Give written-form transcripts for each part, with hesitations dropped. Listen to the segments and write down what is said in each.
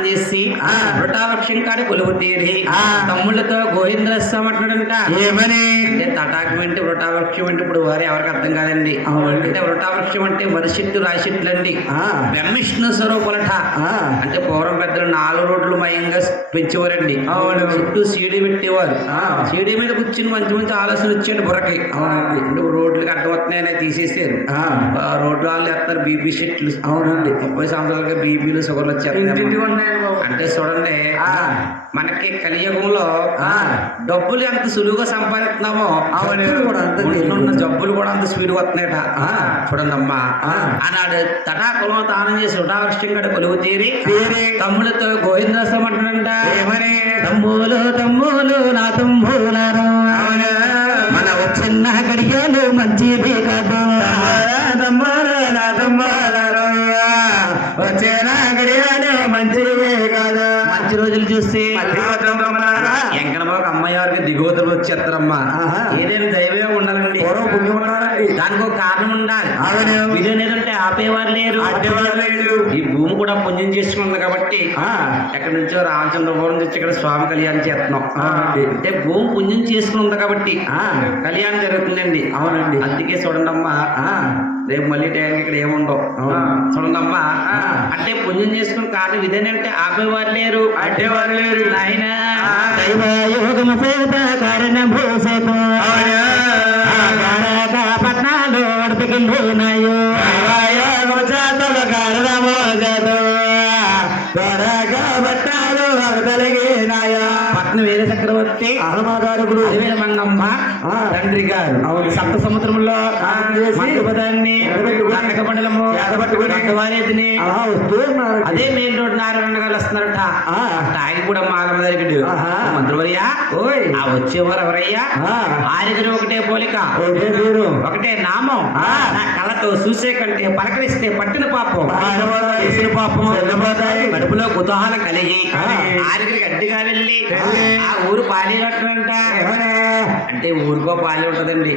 స్నానం చేసి వృటావృక్షం కాడ కొలువు తీరి తమ్ముళ్ళతో గోవిందరస్వామి అంటున్నాడంట. ఏమని అంటే తటాకం అంటే వృటావృక్షం అంటే ఇప్పుడు వారు ఎవరికి అర్థం కాదండి. అంటే వృటావృక్షం అంటే వరిశెట్టు రాశెట్లు అండి. బ్రహ్మిష్ణు స్వరూపులట. అంటే పూర్వం పెద్దలు 4 రోడ్లు మయంగా పెంచేవారండి. చుట్టూ సీడీ పెట్టేవారు. సీడీ మీద కూర్చుని మంచి మంచి ఆలోచన వచ్చాడు బుర్రకి. అంటే రోడ్లకి అడ్డమవుతున్నాయని తీసేసారు. రోడ్లు వాళ్ళు వేస్తారు బీపీ షెట్లు. అవునండి 30 సంవత్సరాలుగా బీపీలు షుగర్లు వచ్చారు. అంటే చూడండి మనకి కలియుగంలో డబ్బులు ఎంత సులువుగా సంపాదిస్తున్నామో ఉన్న జబ్బులు కూడా అంత స్పీడ్ వస్తున్నాయట. చూడండి అమ్మా అన్నాడు తటాకులం తానం చేసి వృటావృష్టం గడ కొలువు తీరి తమ్ముళ్ళతో గోవిందరస్వామి అంటున్నాడంట. ఏమని తమ్ములు తమ్ములు నా తమ్ములారా మన వచ్చిన గడియాలు మంచిది కాదు. తమ్ములు నా తమ్ములారా వచ్చిన గడియాలు మంచిది కాదు. మంచి రోజులు చూస్తే ఎంకనబాబు అమ్మాయి వారికి దిగోతలు వచ్చేస్తారమ్మా. ఏదైనా దైవం ఉండాలండి, దానికి ఒక కారణం ఉండాలి. విజయం లేదంటే ఆపేవారు లేరు. ఈ భూమి కూడా పుణ్యం చేసుకుంది కాబట్టి ఎక్కడి నుంచో రామచంద్రపురం నుంచి ఇక్కడ స్వామి కళ్యాణం చేస్తున్నాం. అంటే భూమి పుణ్యం చేసుకుని ఉంది కాబట్టి కళ్యాణం జరుగుతుందండి. అవునండి అందుకే చూడండి అమ్మా రేపు మళ్ళీ టైంకి ఇక్కడ ఏముండవు. చూడండి అమ్మా అంటే పుణ్యం చేసుకుని కాదు విధేనంటే ఆపేవారు లేరు, అడ్డేవారు లేరు. నాయన పట్నాలు అడుపుకెళ్ళినాయో పట్నం వేరే చక్రవర్తి అహమాగారు అదివేల మంగమ్మ తండ్రి గారు సప్త సముద్రంలో మండలము అదే మెయిన్ రోడ్ నారాయణ గారు వస్తున్నారట. ఆయన కూడా మాగమ జరిగాడు. మంత్రివర్యా ఆ వచ్చేవారు ఎవరయ్యా? ఆరిద్దరు ఒకటే పోలిక, ఒకటే నామం. నా కళ్ళతో చూసే కంటే పలకరిస్తే పట్టిన పాపం చేసిన పాపం కడుపులో కుతూహలం కలిగి ఆరిగిరికి అడ్డుగా వెళ్ళి ఆ ఊరు పాలేనట్టుంట. అంటే ఊరికో పాలి ఉంటదండి.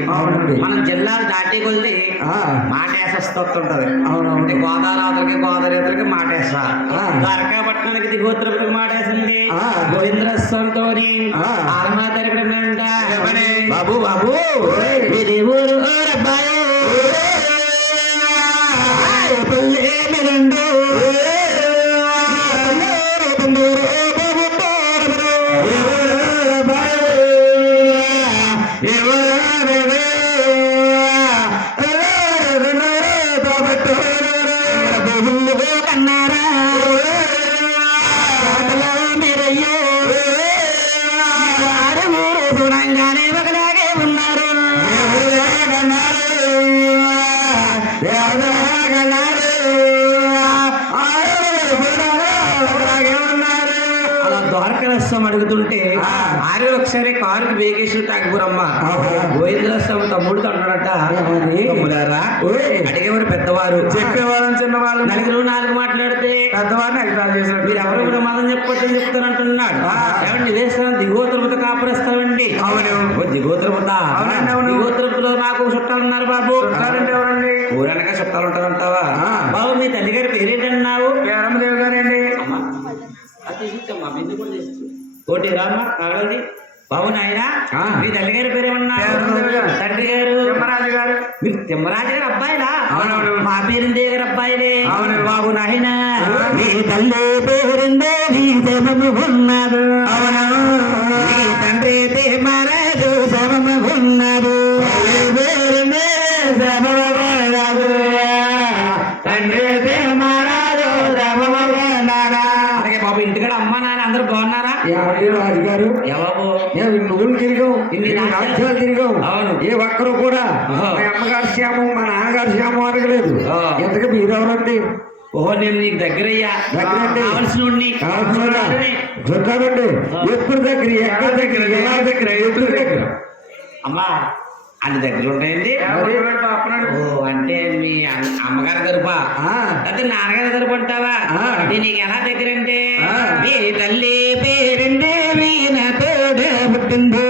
మనం జిల్లాలు దాటి కొద్ది మాటేసొస్తుంటది. అంటే గోదావరి గోదావరికి మాటేస, ద్వారకాపట్నానికి దిగోత్రపురికి మాటేసింది. గోవిందరస్వామితో ఆలమా తరగడంట. బాబు బాబు ఇది ఊరు అబ్బాయి ద్వారకారస్వామి అడుగుతుంటే ఆరు ఒకసారి కారుకి వేగేసి తాగిపోరమ్మ. గోవిందరస్వామి తమ్ముడితో అంటాడట, తమ్ముడారా అడిగేవారు పెద్దవారు, చెప్పేవారు చిన్నవాళ్ళు, నలుగురు 4 మాట్లాడితే పెద్దవారిని అభిప్రాయం చేశారు. మీరు ఎవరు ప్రమాదం చెప్పొచ్చని చెప్తారంటున్నాడు. ఏమండి ఇదే స్థానం దిగోత్రపుత కాపురేస్తామండి. దిగోత్రపుత దిగోత్రపులో నాకు చుట్టాలు ఉన్నారు బాబు. ఎవరండి? ఊరనక చుట్టాలు ఉంటారంటావా బాబు? మీ తల్లి గారి పేరేంటన్నావు? రామదేవి గారండి. కోటి రామ్మ కాగలది బాబు. నాయన మీ తల్లి గారి పేరేమన్నా? తండ్రి గారు తిమ్మరాజు గారు. మీరు తిమ్మరాజు గారు అబ్బాయిలా? మా పేరుందే గారు అబ్బాయిలే. బాబు నాయన మీ తల్లి పేరుందే నీ శవము ఉన్నాడు. మీ తండ్రి తిమ్మరాజు శవము ఉన్నాడు. తండ్రి తిమ్మరాజు శవము ఉన్నాడా? అలాగే బాబు ఇంటికాడ అమ్మ నాన్న అందరూ బాగున్నారా? రాజుగారు నువ్వులు తిరిగావు, ఇన్ని రాజ్యాలు తిరిగావు. అవును, ఏ ఒక్కరు కూడా మా అమ్మగారి శ్యామం మా నాన్నగారి శ్యామం అడగలేదు. ఎంతగా మీరెవరండి? ఓహో నేను నీకు దగ్గరయ్యా, కావలసినండి చూద్దామండి. ఎప్పుడు దగ్గర, ఎక్కడ దగ్గర, ఎలా దగ్గర, ఎప్పుడు దగ్గర? అమ్మా అన్ని దగ్గర ఉంటాయండి. ఓ అంటే మీ అమ్మగారి తరపా అయితే నాన్నగారి తరపు అంటావా? నీకు ఎలా దగ్గర అంటే మీ తల్లి పేరండి పుట్టింది.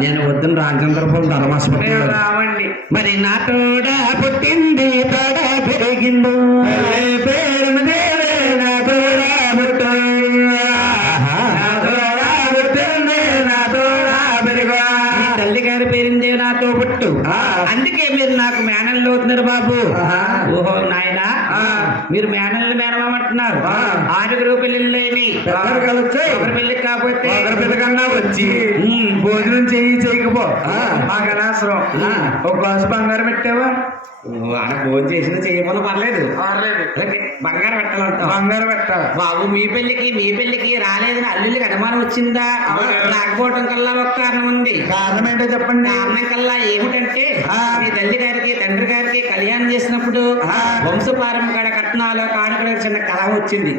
నేను వద్దున రామచంద్రపురం ధర్మాసుపత్రి రావండి. మరి నా తోడ పుట్టింది తోడ పెరిగిండు పేరు మీరు మేనల్ని మేనమామంటున్నారు. 6 పెళ్లిళ్ళని ఒకరి పెళ్లి కాకపోతే పెళ్లి కన్నా వచ్చి భోజనం చేయకపో మాకు అనవసరం. ఒక గ్లాసు బంగారం పెట్టావా? ఆడ భోజనం చేసినా చేయమని పర్లేదు. బంగారం పెట్టాలంట. బంగారం పెట్టాలి బాబు. మీ పెళ్లికి రాలేదని అల్లుళ్ళకి అనుమానం వచ్చిందా? రాకపోవటం కల్లా ఒక కారణం ఉంది. కారణం ఏంటో చెప్పండి. కారణం కల్లా ఏమిటంటే మీ తల్లి గారికి తండ్రి గారికి కళ్యాణం చేసినప్పుడు వంశపారంపర కట్నాలు కానుకడ చిన్న కళ వచ్చింది.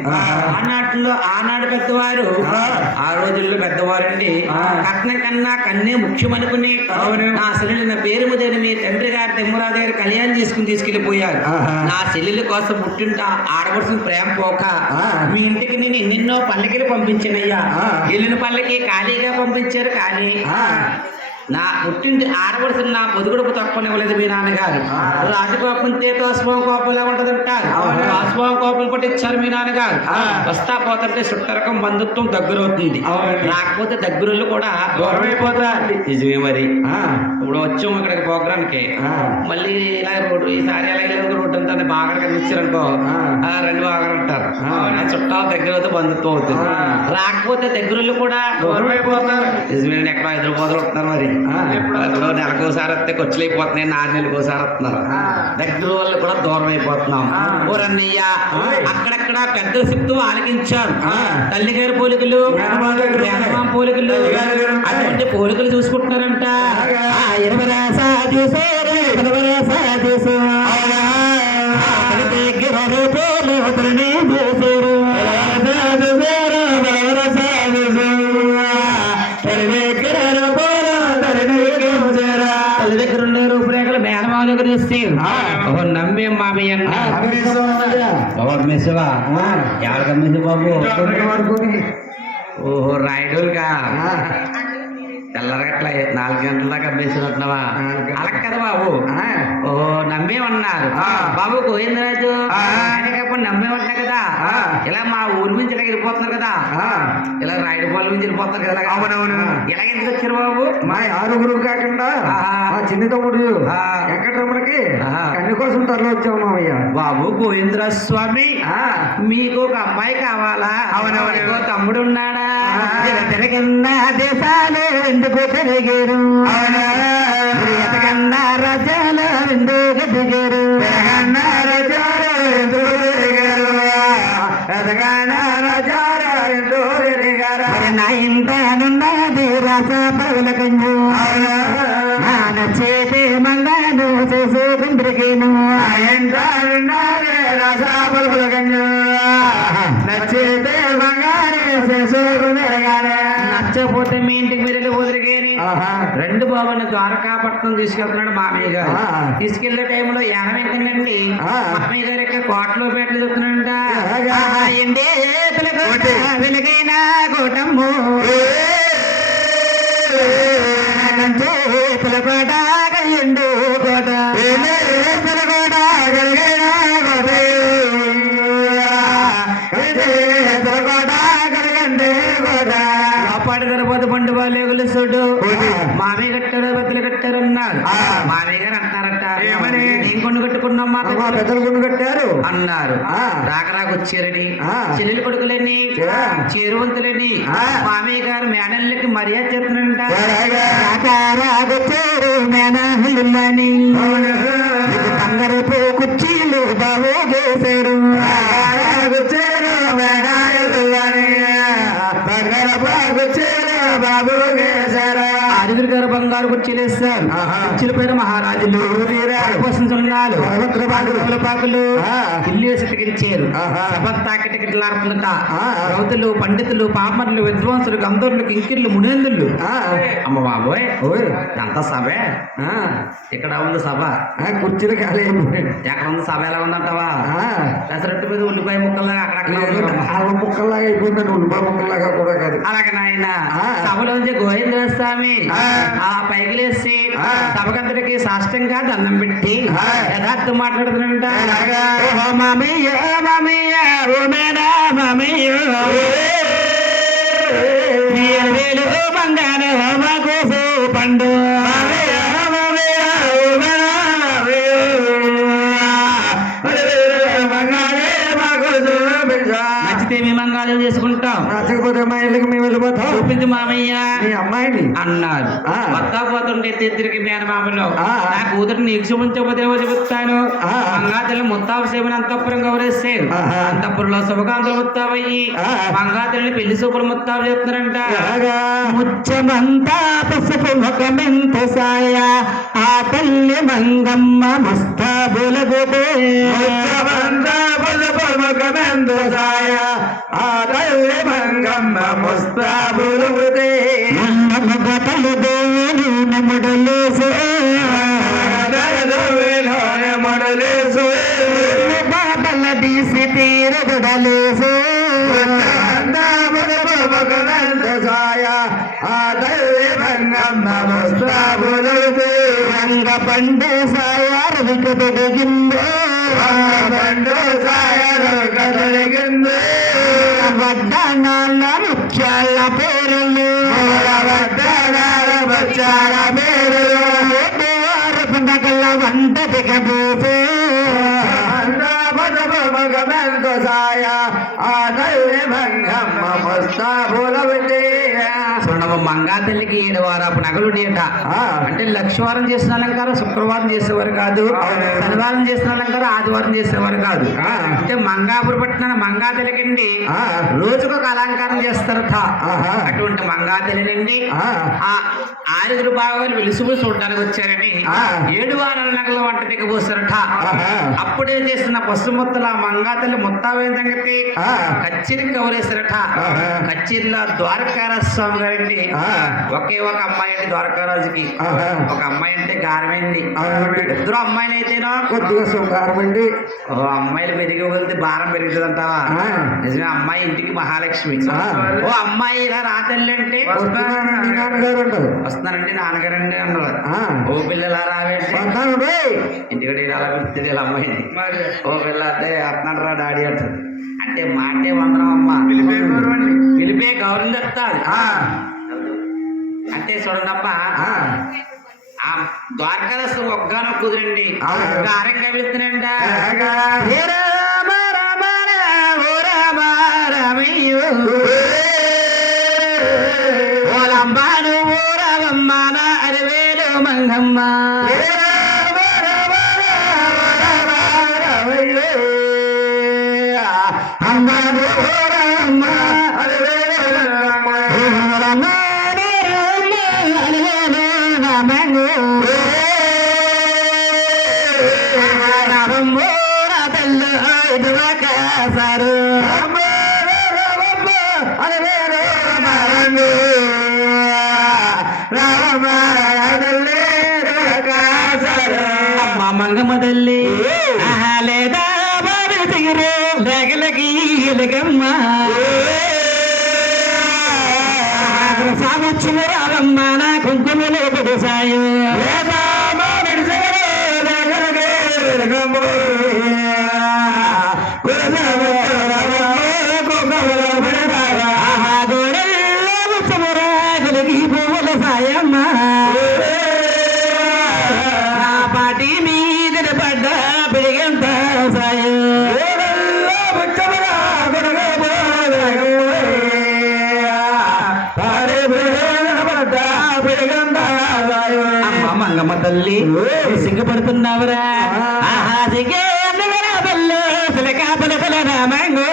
ఆనాడు పెద్దవారు, ఆ రోజుల్లో పెద్దవారండి కట్నం కన్నా కన్నే ముఖ్యమనుకుని నా చెల్లెలు పేరు మీద మీ తండ్రి గారి తిమ్మరాజు గారు కళ్యాణం చేసుకుని తీసుకెళ్లిపోయారు. నా చెల్లెల కోసం పుట్టింటా ఆడవలసిన ప్రేమ పోక మీ ఇంటికి నేను ఎన్నెన్నో పల్లెకి పంపించానయ్యా. వెళ్ళిన పల్లెకి ఖాళీగా పంపించారు. కానీ నా పుట్టింటి ఆడవలసిన నా పొదుగుడుపు తప్పనివ్వలేదు మీ నాన్నగారు. రాజకోపం తోస్వం కోపంలా ఉంటదంటారు. తోస్వం కోపం పట్టించారు మీ నాన్నగారు. వస్తా పోతుంటే చుట్టరకం బంధుత్వం దగ్గరవుతుంది. రాకపోతే దగ్గరలు కూడా దూరం అయిపోతారు. నిజమే మరి. ఇప్పుడు వచ్చాము ఇక్కడికి ప్రోగ్రామ్కి. మళ్ళీ ఇలా రోడ్డు ఈసారి ఎలా రోడ్డు అంతా బాగా కనిపించారనుకో రెండు బాగా ఉంటారు. చుట్టాలు దగ్గర అవుతే బంధుత్వం అవుతుంది. రాకపోతే దగ్గరలు కూడా దూరం అయిపోతారు. నిజమే. ఎక్కడో హైదరాబాద్ ఉంటున్నారు. మరి ఇప్పుడు నెలకోసారి వస్తే ఖర్చులు అయిపోతున్నాయి. 4 నెలకోసారి వస్తున్నారు. దగ్గర వాళ్ళు కూడా దూరం అయిపోతున్నాం. ఊరన్నయ్య అక్కడక్కడ పెద్ద చెప్తూ ఆలకించారు. తల్లిగారి పోలికలు, మేనమామ పోలికలు, అటువంటి పోలికలు చూసుకుంటున్నారంట. 20 రూపురేఖలు మేనమామ దగ్గర ఇస్తే నమ్మే మామయ్య మెసవా ఎవరికమ్మేసి బాబు. ఓహో రాయడోలుగా తెల్లరగట్ల 4 గంటల దాకా అమ్మేసినట్టున్నావా? అలా కదా బాబు. ఓహో నమ్మేమన్నారు బాబు. గోవిందరాజు ఆయనకప్పుడు నమ్మేమన్నా కదా. ఇలా మా ఊరి నుంచి ఇలా వెళ్ళిపోతున్నారు కదా. ఇలా రాయుడుపాలెం నుంచి వెళ్ళిపోతున్నారు కదా. అవునవును. ఇలా ఎందుకు వచ్చారు బాబు? మా 6 కాకుండా మా చిన్న తమ్ముడు వెంకటరమణకి కన్ను కోసం తరలి వచ్చాము మామయ్య. బాబు గోవిందరాజు స్వామి మీకు ఒక అమ్మాయి కావాలా? అవునవును. తమ్ముడు ఉన్నాడా? తిరగన్నా దేశాలు ఎందుకు తిరిగారు? ఎతకన్నా రజాలు ఎందుకు దిగారు? తెలంగాణ రజాలు ఎందుకు తిరిగారు? ఎతకన్నా రజాలు ఎందుకు తిరిగారు? నా ఇంటనున్నది రస పరుల కంజు నచ్చేతే మంగాను చేసుకుందరికేను. ఎంటున్నది రస పరుల కంజు నచ్చేతే మంగాను చేసుకుందరిగానే. నచ్చపోతే మీ ఇంటికి మీరు వదిలిగేని. 2 బాబుని ద్వారకాపట్నం తీసుకెళ్తున్నాడు మామయ్య గారు. తీసుకెళ్లే టైంలో ఏమైందండి మామయ్య గారి యొక్క కోటలో పెట్టలు చెప్తున్నాడంట. వెలుగైన కూటము ఎండు కోట కాపాడు గర్భవతి పండు వాళ్ళు చూడు మామయ్య కట్టారు బద్దలు కట్టారు అన్నారు. మామయ్య గారు అంటారట ఏమని ఏం కొండు కట్టుకున్నాం మా పెద్దలు కొండు కట్టారు అన్నారు. రాకరాకొచ్చారని చెల్లెలు కొడుకులని చేరువంతులని మామయ్య గారు మేనల్లకి మర్యాద చేస్తున్నారంట. రాకరాకొచ్చారు మేనల్లని కంగరపు కుర్చీలు బాబు చేశారు. ఆరుగురు గారు బంగారు కుర్చీలు వేస్తారు. కుర్చీల పైన మహారాజులు పోషించున్నారు. పాకులు ఇల్లు వేసి టికెట్టారు. సభంతా టికెట్లు ఆడుతుందట. రౌతులు పండితులు పామర్లు విద్వాంసులు గంధర్వులు కింకిర్లు మునేందులు. అమ్మ బాబోయ్ ఎంత సభే. ఇక్కడ ఉంది సభ. కుర్చీలు ఖాళీ ఎక్కడ ఉంది సభ? ఎలా ఉందంటావా? పెసరట్టు మీద ఉల్లిపాయ ముక్కల్లాగా అక్కడక్కడ ముక్కల్లాగా అయిపోయిందండి. ఉల్లిపాయ ముక్కల్లాగా కూడా కాదు. అలాగే నాయన సభలోంచి గోవిందరాజు స్వామి ఆ పైకి లేసి సభకంతటికి సాష్టంగా దండం పెట్టి యథార్థం మాట్లాడుతున్నట. మామయ్య మామయ్య ఓ మేనా మామయ్య వేలు బంగారు మాకు పండు బంగారు సంసారం చేసుకుంటాం. నచ్చకపోతే మా ఇళ్ళకి మేము వెళ్ళిపోతాం. చూపించు మామయ్య మీ అమ్మాయిని అన్నారు. ఆ. వస్తా పోతుంటే తిరిగి మేనమామలో ఆ. నా కూతురు నీకు చూపించకపోతే ఏమో చెబుతాను. ఆ. మంగాతల్లి ముత్తాపు సేవని అంతఃపురం గౌరవిస్తారు. ఆహా. అంతఃపురంలో శుభకాంతులు ముత్తాబయ్యి ఆ. మంగాతల్లి పెళ్లి సూపులు ముత్తాపు చెప్తున్నారంట. ఎలాగా? ముచ్చమంతా పసుపు ముఖమెంత సాయ ఆ తల్లి మంగమ్మ ముస్తాబులగుదే ముచ్చమంతా పసుపు ముఖమెందు సాయ ఆ తల్లి మంగమ్మ ముస్తాబులుగుదే. ముగతలుదే నముడలేసే మొడలేసు బాబల తీసి తీరదుడలేసే రంగ పండు సాయారవిక తొడిగిందో వడ్డానాల ముఖ్యాల పేరులు పండగల వంట దిగబోతే చూడమ్మ మంగాతల్లికి 7 వారపు నగలు ఉండేట. అంటే లక్షవారం చేసిన అలంకారం శుక్రవారం చేసేవారు కాదు, శనివారం చేసిన అలంకారం ఆదివారం చేసేవారు కాదు. అంటే మంగాపురం పట్టిన మంగాతల్లికండి రోజుకొక అలంకారం చేస్తారట. అటువంటి మంగాతల్లినండి ఆ 6 బాగాలు వెలుసులు చూడడానికి వచ్చారని 7 వారాల నగల వంట దిగబోస్తారట. అప్పుడే చేసిన పసుపు ముత్తల మంగాతల్లి ముత్తావేం సంగతి కచ్చిరి కవరేశారట. కచ్చిరిలో ద్వారకారాజు స్వామి గారండి ఒకే ఒక అమ్మాయి అండి ద్వారకారాజుకి. ఒక అమ్మాయి అంటే గారమండి. ఇద్దరు అమ్మాయిలు అయితేనో కొద్దిగా శృంగారం అండి. ఓ అమ్మాయిలు పెరిగి వెళ్తే భారం పెరుగుతుంది అంటావా? నిజమే. అమ్మాయి ఇంటికి మహాలక్ష్మి. ఓ అమ్మాయి ఇలా రాతల్లి అంటే వస్తున్నానండి నాన్నగారండి అన్నారు. ఓ పిల్లలా రావేంటి ఇంటికి అలా పిలుస్తుంది ఇలా అమ్మాయిని. ఓ పిల్ల అంటే అత్తన్నాడు రా డాడీ అంటారు. అంటే మాటే వందనం అమ్మ పిలిపే గౌరవం చెప్తాది. అంటే చూడండమ్మా ఆ ద్వారకాదశ ఒక్కగానో కుదిరండి గారంగా వెళ్తున్నాంట. ఓలంబాను ఊరవమ్మ నా అరివేలు మంగమ్మ మంగమ్మదల్లి లేదా బాబు తిగిరే లేగలకి ఎలగమ్మ సామొచ్చిన రావమ్మ నా కుంకుమలో పడిసాయు పువ్వుల సాయమ్మ పాటి మీద పడ్డ పిడిగంత సాయం అమ్మ మంగమ్మ తల్లి సిగ్గుపడుతున్నావురా? ఆహా సిగ్గే తల్లి సిలకా పలపల రామంగో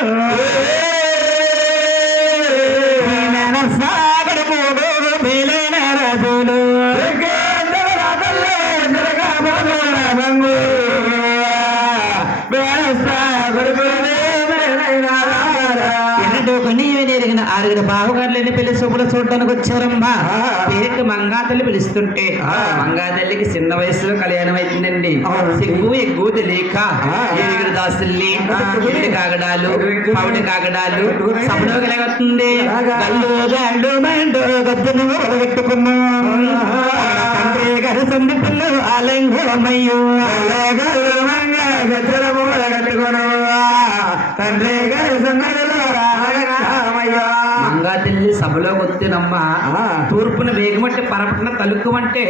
సాగడు మూడు మేలైన రాజులు ఎరిగిన 6 బావగారులని పెళ్లి సూపులు చూడడానికి వచ్చారమ్మా. పేరెట్టు మంగాతల్లి పిలుస్తుంటే మంగాతల్లికి చిన్న వయసులో కళ్యాణం అవుతుందండి. సిగ్గు ఎగ్గు తెలియక ఏడుగురు దాసుల్ని ఎండు కాగడాలు పౌడి కాగడాలు సపడో కలిగొస్తుంది. కళ్ళు గాళ్ళు మైండు గద్దును పెట్టుకున్నాం గారు సంది పిల్లు ఆలంగమయ్యో కట్టుకున్నాం తండ్రి గారి సంగతిలో రామయ్యా. మంగా తల్లి సభలోకి వస్తేనమ్మ తూర్పున వేగమట్టి పరపటిన తలుక్కుమంటే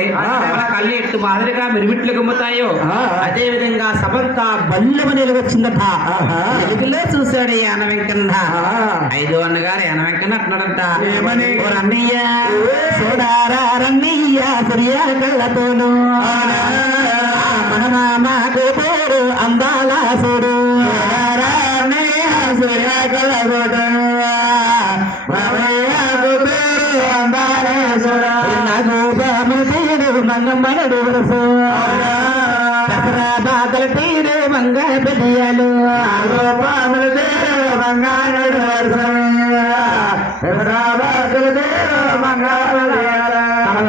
మన కళ్ళు ఎట్టు మాదిరిగా మిరుమిట్లు గమ్ముతాయో అదే విధంగా సభంతా బల్లుమ నిలవచ్చిందట. వెలుగులో చూశాడు ఈ యాన వెంకన్న. 5 అన్నగారు యాన వెంకన్న అంటున్నాడంట, "ఓ రన్నయ్య చూడారా రన్నయ్య సూర్య కళ్ళతోను మన మామకు పేరు అందాల చూడు రన్నయ్య సూర్య కళ్ళతోను తీరు మంగమ్మడు దసరా బాధల తీరు మంగ పెదియాలు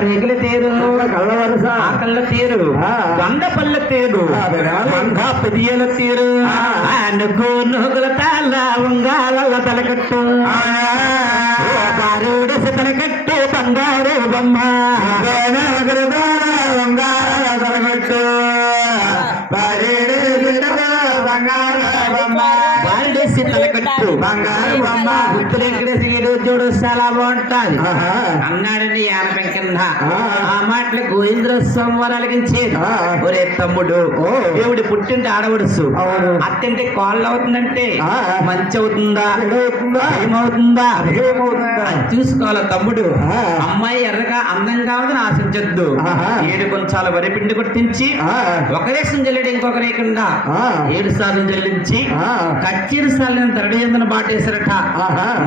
రేగుల తీరు ఆకళ్ళ తీరు వందపల్ల తీరు మంగా పెదియల తీరు నూగుల తాళ్ళ ఉంగాల తలకట్టు బారుడు తలకట్టు బంగారు బొమ్మ బారుడేసి తలకట్టు బంగారు బొమ్మ గుర్తులెక్కడేసి చూడు చాలా బాగుంటాది అన్నాడండి యాన వెంకన్న. ఆ మాటలు గోవింద్ర స్వామి అలిగించేది. ఒరే తమ్ముడు, దేవుడి పుట్టింటి ఆడవడుసు అత్తంటే కాళ్ళు అవుతుందంటే మంచి అవుతుందా ఏమవుతుందా అది చూసుకోవాలి తమ్ముడు. అమ్మాయి ఎర్రగా అందంగా ఉందని ఆశించద్దు. 7 కొంచాల వరి పిండి కొట్టించి ఒకరేసం జల్లెడు ఇంకొక రేకుండా 7 సార్లు జల్లించి కచ్చేరు సార్లు తరడి ఎందున బాటేశారట.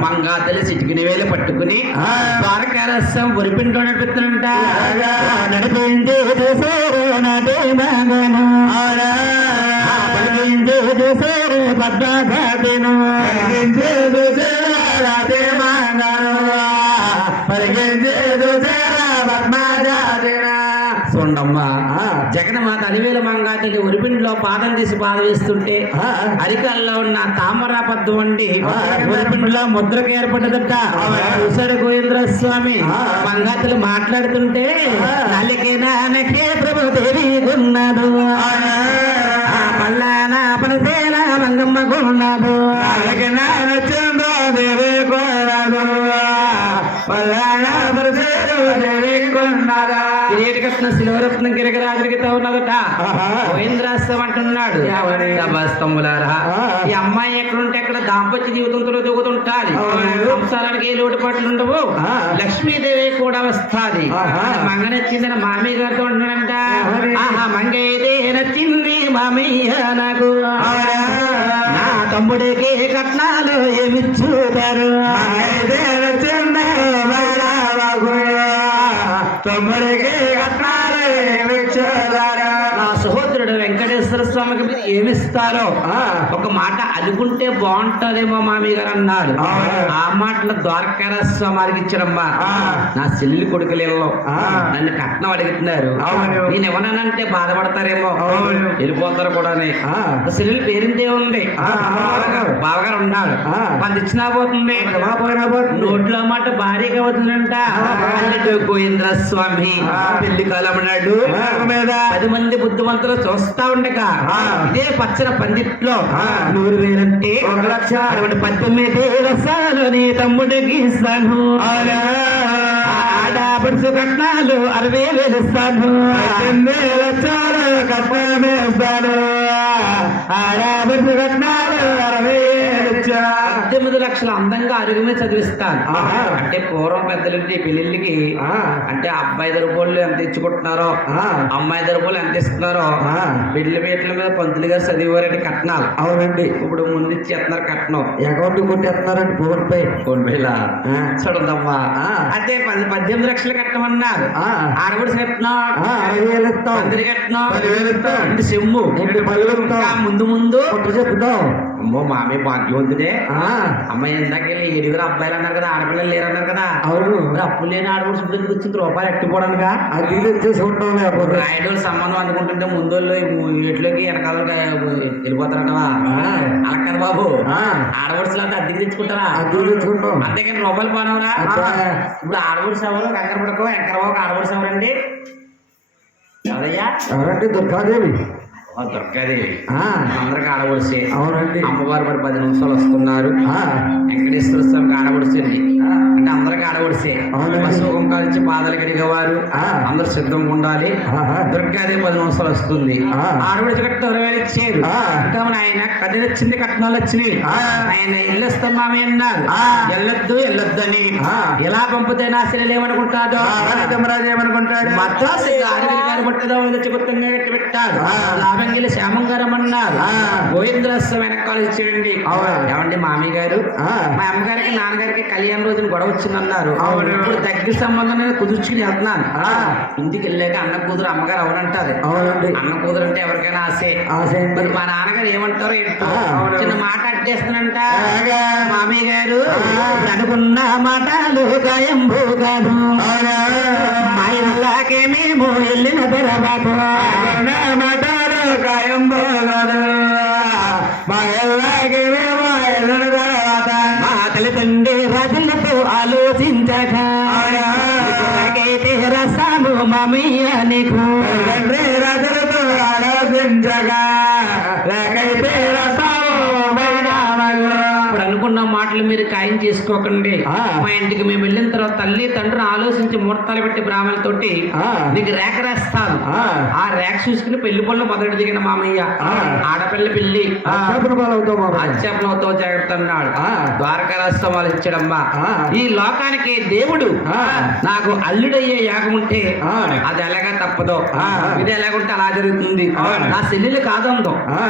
మంగా తల్లి చిటికిన వేలు పట్టుకుని ద్వారకారసం వరి పిండి నడిపిస్తానంట. నడిపింది చూసారు నాటే మగను చూసారు పద్మాను చూడమ్మా, జగన్మాత అలివేల మంగాతకి ఉరిపిండిలో పాదం తీసి పాద వేస్తుంటే అరికల్లో ఉన్న తామరాపద్దు వంటి ఉరిపిండిలో ముద్రకు ఏర్పడ్డదట. చూసాడు గోవింద్ర స్వామి. మంగాతలు మాట్లాడుతుంటే నలికినానకే ప్రభుదేవి ఉన్నదు పల్లాన పనసేన మంగమ్మ కొన్నాడు దేవి కొన్నాడు పల్లాన దేవి కొన్నాడా. కిరీటకృష్ణ శిలవరత్నం గిరిగరాజుడితో ఉన్నదట. గోవింద్రాస్తం అంటున్నాడు, స్తంభులారా ఈ అమ్మాయి ఎక్కడుంటే ఎక్కడ దాంపత్య జీవితంతో దిగుతుంటాది. సంసారానికి ఏ లోటుపాట్లు ఉండవు. లక్ష్మీదేవి కూడా వస్తాది. మంగనచ్చిందని మామయ్య గారితో అంటున్నాడంట. ఆహా మంగైతే నచ్చింది మామయ్య నాకు, నా తమ్ముడికి కట్నాలు ఏమి చూపారు తమ్ముడికి కట్నాలు ఏమి చూపారు. నా సహోదరుడు వెంకటేశ్వర స్వామికి మీరు ఏమిస్తారో ఒక మాట అనుకుంటే బాగుంటదేమో మామీ గారు అన్నాడు. ఆ మాటలు ద్వారకార స్వామి అడిగించడమ్మా. నా చెల్లి కొడుకులేమో నన్ను కట్నం అడుగుతున్నారు, నేను ఎవరనంటే బాధపడతారేమో వెళ్ళిపోతారు కూడా. చెల్లెలు పేరిందే ఉంది, బావగారు ఉన్నాడు, వాళ్ళు ఇచ్చినా పోతుంది, నోట్లో మాట భారీగా అవుతుందంట. గోవింద్ర స్వామి పెళ్లి కాలం నాడు 10 మంది బుద్ధిమంతులు చూస్తా ఉండగా ఇదే పచ్చని పందిట్లో 100,000 అంటే 1,00,000 రసాలు నీ తమ్ముడికి ఇస్తాను. ఆడపడుచు కట్నాలు 60,000 ఇస్తాను. కట్నాలు ఆడపడుచు కట్నాలు 18 లక్షలు అందంగా అరుగుమే చదివిస్తాను. అంటే పూర్వం పెద్దలంటే పెళ్లిళ్ళకి అంటే అబ్బాయి దొరుకులు ఎంత ఇచ్చుకుంటున్నారో అమ్మాయి దొరుకులు ఎంత ఇస్తున్నారో పెళ్లి పీటల మీద పంతులు గారు చదివారంటే కట్నాలు. అవునండి, ఇప్పుడు ముందు ఇచ్చేస్తున్నారు కట్నం, అకౌంట్ కొట్టేస్తున్నారండి ఫోన్ పేలా చూడదమ్మా. అదే 18 లక్షలు కట్టమన్నారు. ఆడబడి కట్నం 60,000 ఇస్తాం, అందరి కట్నం 10,000 ఇస్తాం, సెమ్ము ముందు ముందు చెప్తాం. అమ్మో మామే భాగ్యవంతుడే. అమ్మాయి ఎందాకెళ్ళి 7 అబ్బాయిలు అన్నారు కదా, ఆడపిల్లలు లేరు అన్నారు కదా. అవును, అప్పులు లేని ఆడబడి ఇప్పుడు వచ్చింది రూపాయలు ఎట్టుకోవడానికి అది చేసుకుంటాం. ఐడోల్ సంబంధం అందుకుంటుంటే ముందు ఇంట్లోకి వెనకాల వెళ్ళిపోతారంటవా అలక్కర్ బాబు. ఆడబడుసులు అంతా అద్దెకి తెచ్చుకుంటారా? అద్దెకి తెచ్చుకుంటాం, అంతేకాని రూపాయలు పోనవరా. ఇప్పుడు ఆడబడుసు ఎవరు? వెంకరపడకో వెంకరబాబు ఆడబడుసు ఎవరండి? ఎవరయ్యా? ఎవరంటే దుర్గాదేవి. దుర్గాదేవి ఆ, అందరికి ఆడబడిసి అవునండి. అమ్మవారు మరి 10 నిమిషాలు వస్తున్నారు. ఆ, వెంకటేశ్వర స్వామికి ఆడబడిసింది అంటే అందరికి ఆడబడిసే అవునండి. పసుపు కుంకాలు ఇచ్చి పాదాలు కడిగేవారు. ఆ. అందరు సిద్ధంగా ఉండాలి. ఆహా. దుర్గాదేవి 10 నిమిషాలు వస్తుంది. ఆ. ఆడబడి కట్నం 20,000 ఇచ్చారు. ఆ. ఇంకా ఆయన కథలు వచ్చింది, కట్నాలు వచ్చినాయి. ఆ. ఆయన ఇల్లు ఇస్తాం మామి అన్నారు. ఆ. వెళ్ళొద్దు వెళ్ళొద్దని ఆ. ఎలా పంపితే నా శరీరం ఏమనుకుంటాదో ధర్మరాజు ఏమనుకుంటాడు? మద్రాసు గారి పట్టుదో చిగుత్తంగా పెట్టారు. ఆ. లాభంగిలి శ్యామం గారు అన్నారు. ఆ. గోవిందరస్వం వెనకాల ఇచ్చేయండి. అవును. ఏమండి మామయ్య గారు ఆ. మా అమ్మగారికి నాన్నగారికి కళ్యాణ రోజున గొడవ వచ్చిందన్నారు. అవును. ఇప్పుడు దగ్గర సంబంధం నేను కుదుర్చుకుని వెళ్తున్నాను. ఆ. ఇంటికి వెళ్ళాక అన్న కూతురు అమ్మగారు అవునంటారు. అవునండి. అన్న కూతురు అంటే ఎవరికైనా ఆశే. ఆశ ఏంటి? మరి మా నాన్నగారు ఏమంటారో ఏంటో ఆ. చిన్న మాట అడ్డేస్తానంట. అలాగా? మామయ్య గారు ఆ. అనుకున్న మాటలు గాయం భోగాను అవునా? మా ఇళ్ళకే మేము వెళ్ళిన తర్వాత నా మాటలు ఖాయం పోగదు. మా ఎల్లాకి మేము ఎల్లున తర్వాత మా తల్లిదండ్రి రాజులతో ఆలోచించక అవునా? నాకైతే రసాము మామయ్య నీకు తండ్రి రాజులతో ఆలోచించగా లేకైతే రసాము ఇప్పుడు అనుకున్న మాటలు మీరు ఖాయం చేసుకోకండి. ఆ. మా ఇంటికి మేము వెళ్ళిన తర్వాత తల్లి తండ్రిని ఆలోచించి ముహూర్తాలు పెట్టి బ్రాహ్మణులతోటి ఆ. నీకు రేఖ రాస్తాను. ఆ. ఆ రేఖ చూసుకుని పెళ్లి పనులు మొదటి దిగిన మామయ్య ఆ. ఆడపిల్ల పెళ్లి చెప్పులు పాలవుతాం మామ. ఆచ్యాపనవుతో జాగ్రత్త అన్నాడు. ఆ. ద్వారకా రాష్ట్రం ఇచ్చాడమ్మా. ఆ. ఈ లోకానికి దేవుడు ఆ. నాకు అల్లుడయ్యే యాగం ఉంటే ఆ. అది ఎలాగా తప్పదో, ఆ. ఇది ఎలాగుంటే అలా జరుగుతుంది. అవును. నా చెల్లెలు కాదందో, ఆ.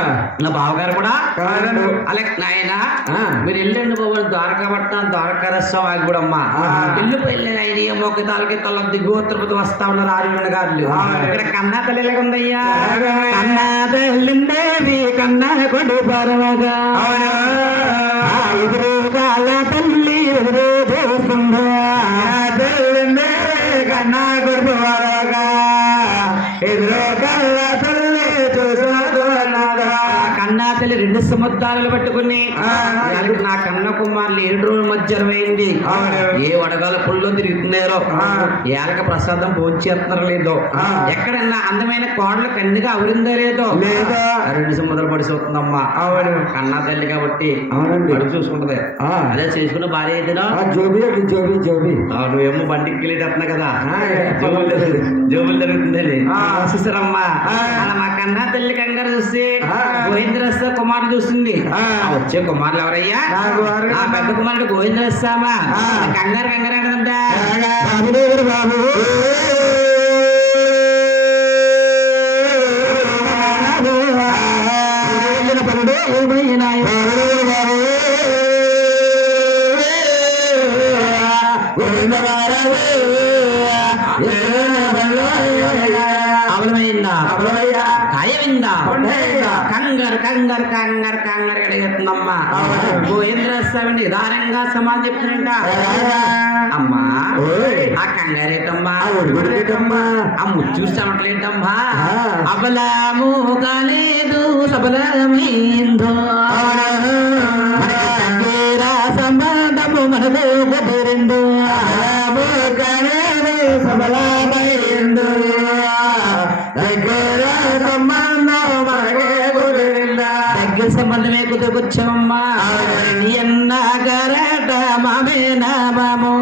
నా బావగారు కూడా కాదండు. అలాగే నాయన ఆ. మీరు వెళ్ళండి బాబు ద్వారకా పట్నం ద్వారకా రసం ఆగిపోడమ్మా. ఆ. వెళ్ళిపోయిన ఆయన మొక్కతాలకి తల దిగువ తిరుపతి వస్తా ఉన్నారు ఆర్యుడు గారు. ఆ. ఇక్కడ కన్నా తల్లి ఎలాగుందయ్యా? ఎలాగా? కన్నా తల్లిందేవి కన్నా కొడు పరవగా అవునా? ఎదురుగా తల్లి ఎదురు చూస్తుందా తల్లిందే కన్నా కొడుకు వారగా ఎదురు కళ్ళ తల్లి చూసుకున్నాగా. కన్నా తల్లి 2 సముద్రాలు పట్టుకుని ఆ. నా కన్న కుమారులు 7 రోజుల మధ్య అయింది. అవును. ఏ వడగాల పుల్లో తిరుగుతున్నారో, ఆ. ఏలక ప్రసాదం భోంచేస్తున్నారు లేదో, ఆ. ఎక్కడన్నా అందమైన కోడలు కన్నుగా అవరిందో లేదో, లేదో. 2 సముద్రాలు పడిపోతుందమ్మా. అవును. కన్నా తల్లి కాబట్టి అవునండి. అడుగు చూసుకుంటది. ఆ. అదే చేసుకున్న భార్య అయితేనో జోబి అండి, జోబి జోబి. నువ్వేమో బండికి వెళ్ళేటట్టున్నా కదా, ఆ. జోబులు జరుగుతుందని ఆ. చూసారమ్మా. ఆ. అలా మా కన్నా తల్లి కంగారు చూసి ఆ. గోవిందరస్త కుమారుడు చూస్తుంది. ఆ. వచ్చే కుమారులు ఎవరయ్యా? నా కుమారుడు. ఆ పెద్ద కుమారుడు గోవిందరస్తామా. ఆ. కంగారు కంగారు అంటుందంట. బాబు బాబు అవలమైందా? అవలమయ్యా. ఖాయమైందా? కొండయ్యా. కంగారు కంగారు కంగారు కంగారు కడిగేస్తుందమ్మా. అవును. గోవిందరస్వామిని నిదానంగా సమాధి చెప్తున్నంట. అమ్మా ఓయ్. ఆ కంగారేటమ్మా, ఆ ఒడిగొడిగేటమ్మా. ఆ ముచ్చు చూసామట్లేటమ్మా. ఆ. అబలము కాలేదు సబలమైందో, మనకి దగ్గర సంబంధము మనకు కుదిరిందో. దగ్గర సంబంధమే కుదురుకొచ్చామమ్మా. నీ అన్న గరట మామే నామము